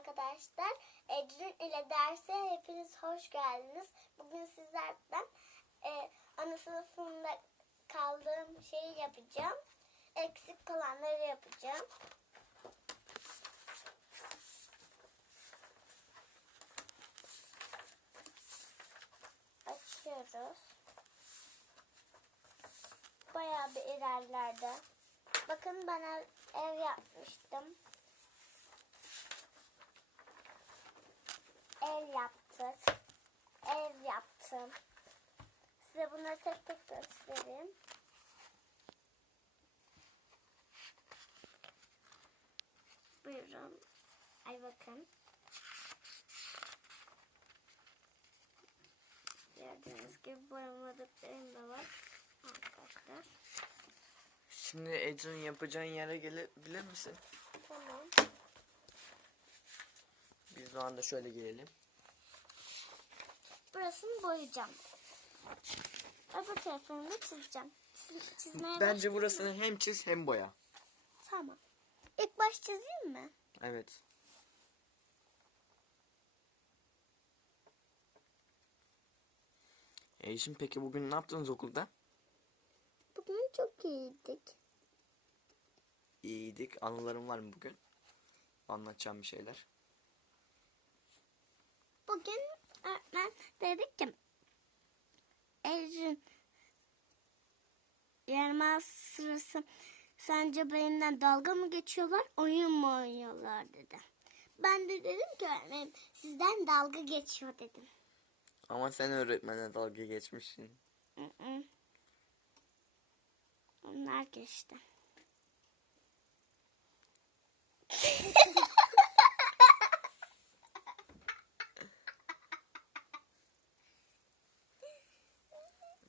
arkadaşlar. Ecrin ile derse hepiniz hoş geldiniz. Bugün sizlerden e, ana sınıfında kaldığım şeyi yapacağım. Eksik kalanları yapacağım. Açıyoruz. Bayağı bir ilerlerde. Bakın ben ev, yapmıştım. Ev yaptık. Ev yaptım. Size bunları tek tek göstereyim. Buyurun. Ay bakın. Gördüğünüz gibi boyamadıklarım da var. Arkadaşlar. Şimdi Ecrin yapacağın yere gelebilir misin? Tamam. O anda şöyle gelelim. Burasını boyayacağım. Öbür tarafını da çizeceğim. Çiz- çizmeye Bence burasını mı? hem çiz hem boya. Tamam. İlk baş çizeyim mi? Evet. Ecrin peki bugün ne yaptınız okulda? Bugün çok iyiydik. İyiydik. Anılarım var mı bugün? Anlatacağım bir şeyler. Bugün öğretmen dedik ki Ecrin yarmaz sırası sence benimle dalga mı geçiyorlar oyun mu oynuyorlar dedi. Ben de dedim ki öğretmenim sizden dalga geçiyor dedim. Ama sen öğretmene dalga geçmişsin. Hı hı. Onlar geçti.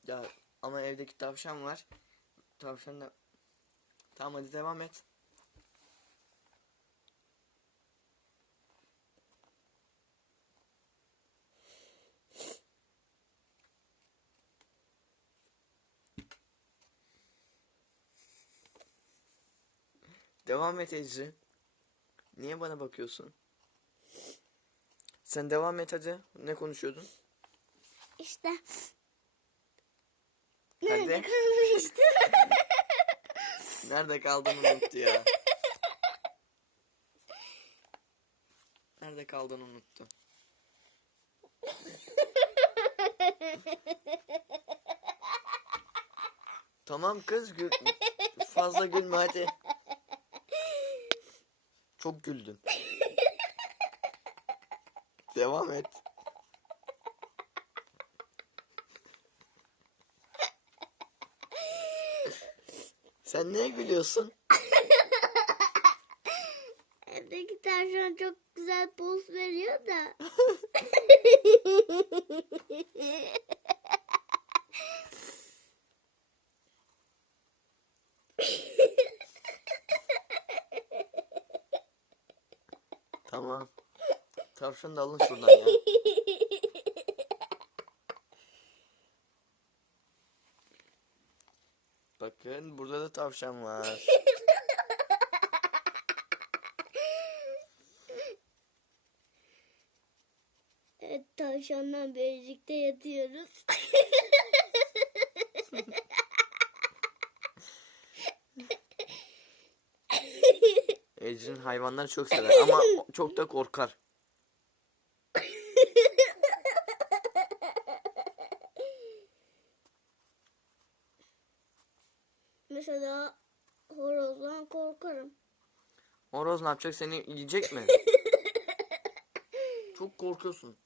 Ya ama evdeki tavşan var. Tavşan da... Tamam hadi devam et. Devam et Ecri. Niye bana bakıyorsun? Sen devam et hadi. Ne konuşuyordun? İşte. Hadi. Nerede kalmıştı? Nerede kaldığını unuttu ya. Nerede kaldığını unuttu. tamam kız gül. Fazla gülme hadi. Çok güldün. Devam et. Sen neye gülüyorsun? Evdeki tavşan çok güzel poz veriyor da. Tamam. Tavşanı da alın şuradan ya. Bakın burada da tavşan var. Evet tavşanla birlikte yatıyoruz. Ecrin hayvanları çok sever ama çok da korkar. Mesela horozdan korkarım. Horoz ne yapacak seni yiyecek mi? çok korkuyorsun.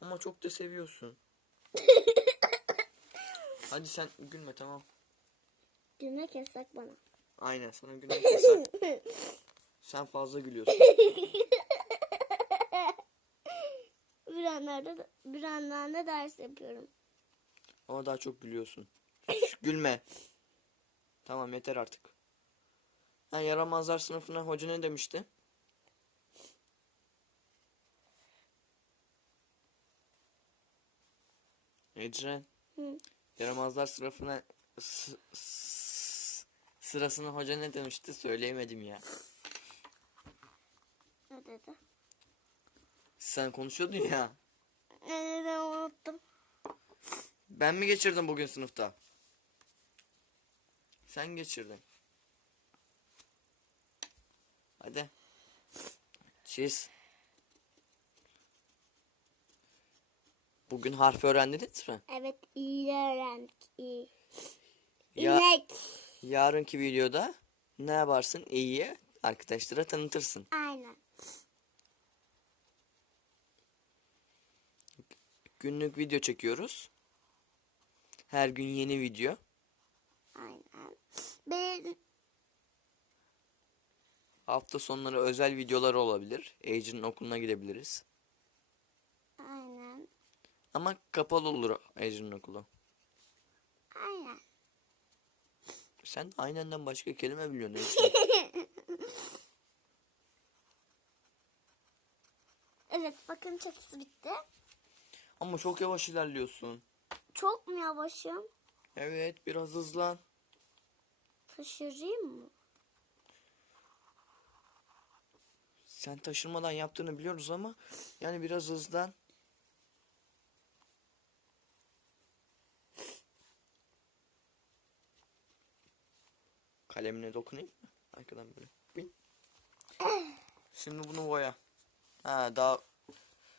Ama çok da seviyorsun. Hadi sen gülme tamam. Gülmek yasak bana. Aynen sana gülmek yasak. Sen fazla gülüyorsun. Bir anlarda bir anlarda ders yapıyorum. Ama daha çok gülüyorsun. Gülme. Tamam yeter artık. Ha, yaramazlar sınıfına hoca ne demişti? Ecren. Hı. Yaramazlar sınıfına s- s- sırasına hoca ne demişti söyleyemedim ya. ne dedi? Sen konuşuyordun ya. Ne dedi unuttum. Ben mi geçirdim bugün sınıfta? Sen geçirdin. Hadi. Çiz. Bugün harf öğrendiniz mi? Evet iyi öğrendik iyi. Ya- İnek. Yarınki videoda ne yaparsın? İyiye arkadaşlara tanıtırsın. Aynen. Günlük video çekiyoruz. Her gün yeni video. Ben Hafta sonları özel videolar olabilir. Ece'nin okuluna gidebiliriz. aynen. Ama kapalı olur Ece'nin okulu. Aynen. Sen de aynenden başka kelime biliyorsun Ece. Evet bakın çekisi bitti. Ama çok yavaş ilerliyorsun. Çok mu yavaşım? Evet biraz hızlan. Taşırayım mı? Sen taşırmadan yaptığını biliyoruz ama yani biraz hızlan. Kalemine dokunayım mı? Arkadan böyle. Bin. Şimdi bunu boya. Ha daha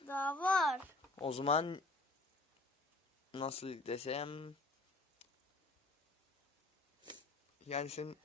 Daha var. o zaman nasıl desem yani senin